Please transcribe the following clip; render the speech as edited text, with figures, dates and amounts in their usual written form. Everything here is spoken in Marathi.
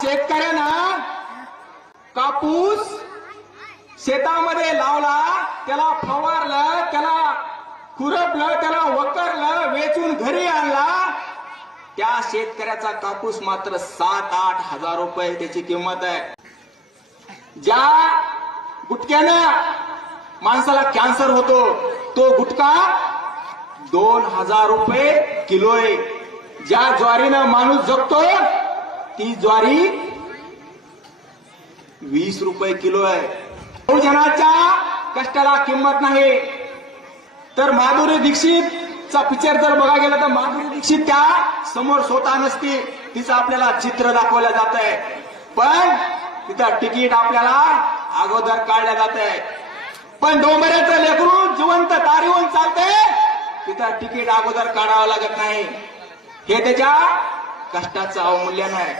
शेतकऱ्यानं कापूस शेतामध्ये लावला, त्याला फवारलं, त्याला खुरपलं, त्याला वकरलं, वेचून घरी आणला. त्या शेतकऱ्याचा कापूस मात्र 7-8 हजार रुपये त्याची किंमत आहे. ज्या गुटक्यानं माणसाला कॅन्सर होतो तो गुटखा 2000 रुपये किलो आहे. ज्या ज्वारीनं माणूस जगतो ती ज्वारी 20 रुपये किलो आहे. बहुजनाच्या कष्टाला किंमत नाही. तर माधुरी दीक्षितचा पिक्चर जर बघा गेला तर माधुरी दीक्षित त्या समोर स्वतः नसती, तिचं आपल्याला चित्र दाखवलं जात आहे, पण तिथं तिकीट आपल्याला अगोदर काढलं जात आहे. पण डोंबऱ्याचं लेकरू जिवंत तारीवून चालते, तिथं तिकीट अगोदर काढावं लागत नाही. हे त्याच्या कष्टाचं अवमूल्यन आहे.